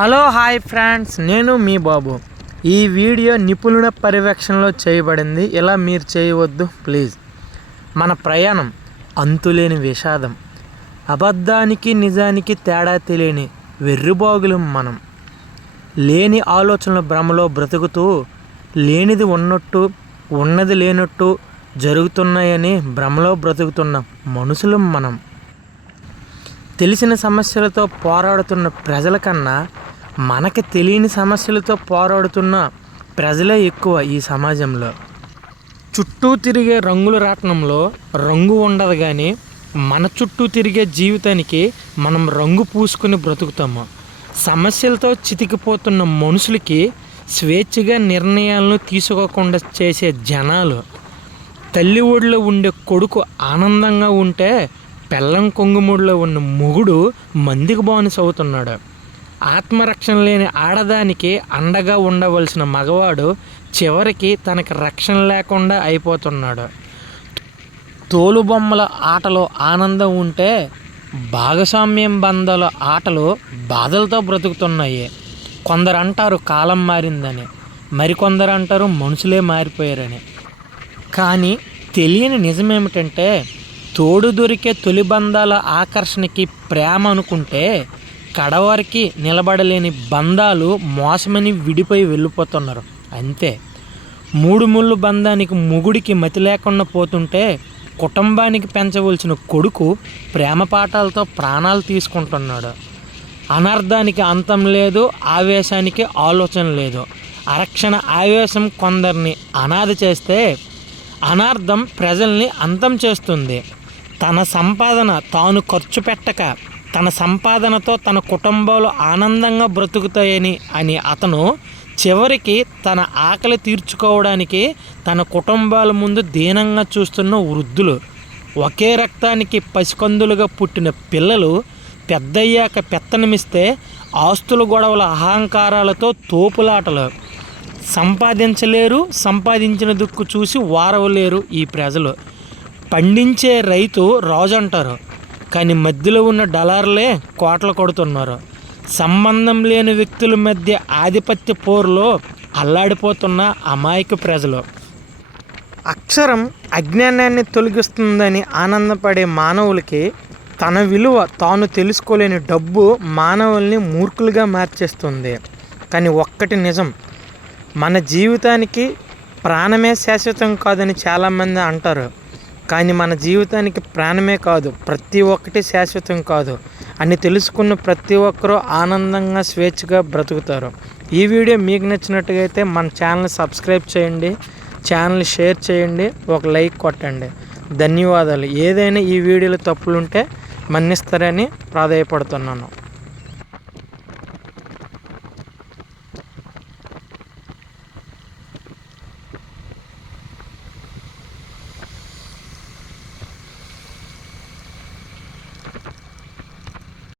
Hello hi friends, నేను మీ బాబు. ఈ video నిపుణుల పర్యవేక్షణలో చేయబడింది. ఇలా మీరు చేయవద్దు ప్లీజ్. మన ప్రయాణం అంతులేని విషాదం, అబద్ధానికి నిజానికి తేడా తెలియని వెర్రిబాగులం మనం. లేని ఆలోచనల భ్రమలో బ్రతుకుతూ లేనిది ఉన్నట్టు ఉన్నది లేనట్టు జరుగుతున్నాయని భ్రమలో బ్రతుకుతున్న మనుషులం మనం. తెలిసిన సమస్యలతో పోరాడుతున్న ప్రజల కన్నా మనకి తెలియని సమస్యలతో పోరాడుతున్న ప్రజలే ఎక్కువ ఈ సమాజంలో. చుట్టూ తిరిగే రంగుల రాట్నంలో రంగు ఉండదు, కానీ మన చుట్టూ తిరిగే జీవితానికి మనం రంగు పూసుకొని బ్రతుకుతాము. సమస్యలతో చితికిపోతున్న మనుషులకి స్వేచ్ఛగా నిర్ణయాలను తీసుకోకుండా చేసే జనాలు. తల్లి ఒడిలో ఉండే కొడుకు ఆనందంగా ఉంటే పెళ్ళం కొంగుముడిలో ఉన్న మొగుడు మందికి బానిస అవుతున్నాడు. ఆత్మరక్షణ లేని ఆడదానికి అండగా ఉండవలసిన మగవాడు చివరికి తనకి రక్షణ లేకుండా అయిపోతున్నాడు. తోలుబొమ్మల ఆటలో ఆనందం ఉంటే భాగస్వామ్యం బంధాల ఆటలు బాధలతో బ్రతుకుతున్నాయి. కొందరు అంటారు కాలం మారిందని, మరికొందరు అంటారు మనుషులే మారిపోయారని. కానీ తెలియని నిజమేమిటంటే, తోడు దొరికే తొలి బంధాల ఆకర్షణకి ప్రేమ అనుకుంటే కడవరికి నిలబడలేని బంధాలు మోసమని విడిపోయి వెళ్ళిపోతున్నారు అంతే. మూడు ముళ్ళు బంధానికి మొగుడికి మతి లేకుండా పోతుంటే కుటుంబానికి పెంచవలసిన కొడుకు ప్రేమ పాఠాలతో ప్రాణాలు తీసుకుంటున్నాడు. అనర్థానికి అంతం లేదు, ఆవేశానికి ఆలోచన లేదు. అరక్షణ ఆవేశం కొందరిని అనాథ చేస్తే అనార్థం ప్రజల్ని అంతం చేస్తుంది. తన సంపాదన తాను ఖర్చు పెట్టక తన సంపాదనతో తన కుటుంబాలు ఆనందంగా బ్రతుకుతాయని అతను చివరికి తన ఆకలి తీర్చుకోవడానికి తన కుటుంబాల ముందు దీనంగా చూస్తున్న వృద్ధులు, ఒకే రక్తానికి పసికందులుగా పుట్టిన పిల్లలు పెద్దయ్యాక పెత్తనమిస్తే ఆస్తుల గొడవల అహంకారాలతో తోపులాటలు. సంపాదించలేరు, సంపాదించిన దుక్కు చూసి వారవలేరు ఈ ప్రజలు. పండించే రైతు రాజు అంటారు, కానీ మధ్యలో ఉన్న డలార్లే కోట్లు కొడుతున్నారు. సంబంధం లేని వ్యక్తుల మధ్య ఆధిపత్య పోరులో అల్లాడిపోతున్న అమాయక ప్రజలు. అక్షరం అజ్ఞానాన్ని తొలగిస్తుందని ఆనందపడే మానవులకి తన విలువ తాను తెలుసుకోలేని డబ్బు మానవుల్ని మూర్ఖులుగా మార్చేస్తుంది. కానీ ఒక్కటి నిజం, మన జీవితానికి ప్రాణమే శాశ్వతం కాదని చాలామంది అంటారు. కానీ మన జీవితానికి ప్రాణమే కాదు, ప్రతి ఒక్కటి శాశ్వతం కాదు అని తెలుసుకున్న ప్రతి ఒక్కరూ ఆనందంగా స్వేచ్ఛగా బ్రతుకుతారు. ఈ వీడియో మీకు నచ్చినట్టుగా అయితే మన ఛానల్ని సబ్స్క్రైబ్ చేయండి, ఛానల్ని షేర్ చేయండి, ఒక లైక్ కొట్టండి. ధన్యవాదాలు. ఏదైనా ఈ వీడియోలో తప్పులుంటే మన్నిస్తారని ప్రాధాయపడుతున్నాను.